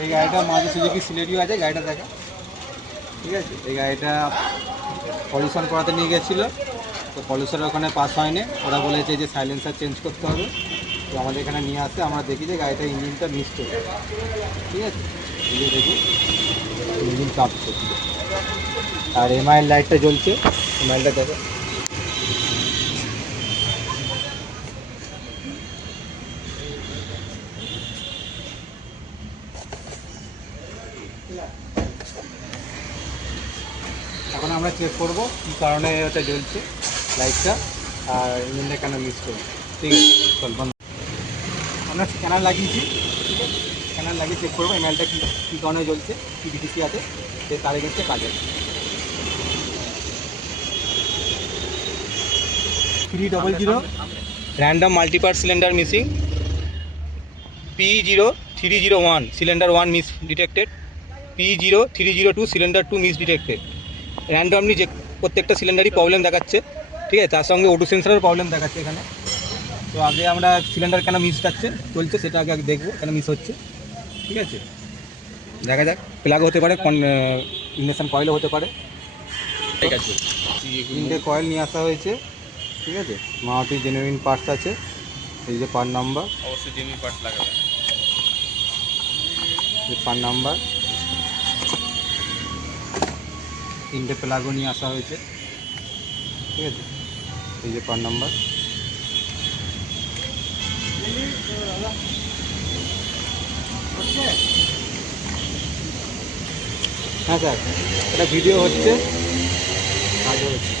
এই গাড়িটা মাঝে সুজুকি সিলেরিও আছে, গাড়িটা দেখা। ঠিক আছে, এই গাড়িটা পলিউশন করাতে নিয়ে গেছিলো, তো পলিউশনের ওখানে পাস হয়নি। ওরা বলেছে যে সাইলেন্সার চেঞ্জ করতে হবে, তো আমাদের এখানে নিয়ে আসতে আমরা দেখি যে গাড়িটার ইঞ্জিনটা মিস করছে। ঠিক আছে, এই যে দেখি ইঞ্জিন কাঁপছে, আর এমআইএল লাইটটা জ্বলছে, এমআইএলটা দেখো। এখন আমরা চেক করব কী কারণে ওটা জ্বলছে লাইটটা, আর ইঞ্জিনটা কেন মিস করছে। ঠিক আছে, চল বন্ধ। আমরা স্ক্যানার লাগিয়েছি, ঠিক আছে, স্ক্যানার লাগিয়ে চেক করবো এমআইএলটা কী কারণে জ্বলছে, কী ডিটিসি আছে, সে তার এগেন্সে কাজে। 300 random multipart cylinder missing, P0301 cylinder 1 miss detected, P0302 cylinder 2 miss detected. Randomly যে প্রত্যেকটা সিলিন্ডারই প্রবলেম দেখাচ্ছে। ঠিক আছে, তার সঙ্গে ওডু সেন্সারের প্রবলেম দেখাচ্ছে এখানে। তো আগে আমরা সিলিন্ডার কেন মিস চলছে সেটা আগে দেখবো, কেন মিস হচ্ছে। ঠিক আছে, দেখা যাক। প্লাগ হতে পারে, ইগনিশন কয়েলও হতে পারে। ঠিক আছে, 3টে কয়েল নিয়ে আসা হয়েছে। ঠিক আছে, মারুতি জেনুইন পার্টস আছে, এই যে পার্ট নাম্বার, অবশ্যই জেনুইন পার্টস লাগাবেন। এই পার্ট নাম্বার, 3টে প্লাগও নিয়ে আসা হয়েছে। ঠিক আছে, এই যে পার্ট নাম্বার। হ্যাঁ স্যার, এটা ভিডিও হচ্ছে, কাজও হচ্ছে।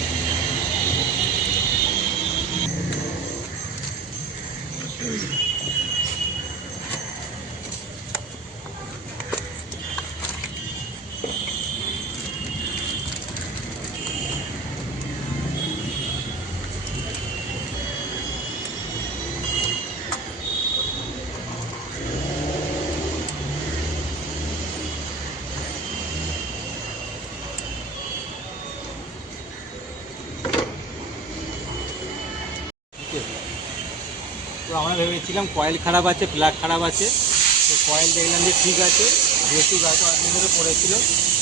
তো আমরা ভেবেছিলাম কয়েল খারাপ আছে, প্লাগ খারাপ আছে। তো কয়েল দেখলাম যে ঠিক আছে, যেহেতু গাড়িটা অনেক ধরে পড়েছিল,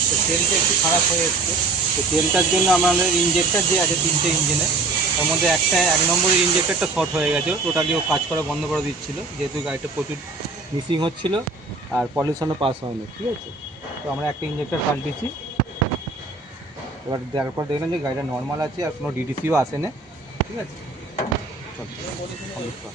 তো তেলটা একটু খারাপ হয়ে এসছে। তো তেলটার জন্য আমাদের ইঞ্জেক্টর যে আছে 3টে ইঞ্জিনে, তার মধ্যে এক নম্বরের ইঞ্জেক্টরটা শর্ট হয়ে গেছে, টোটালি ও কাজ করা বন্ধ করে দিচ্ছিল, যেহেতু গাড়িটা প্রচুর মিসিং হচ্ছিল আর পলিউশনও পাস হয়নি। ঠিক আছে, তো আমরা একটা ইঞ্জেক্টর পাল্টেছি। এবার দেখার পর দেখলাম যে গাড়িটা নর্মাল আছে আর কোনো ডিডিসিও আসে না। ঠিক আছে, চল।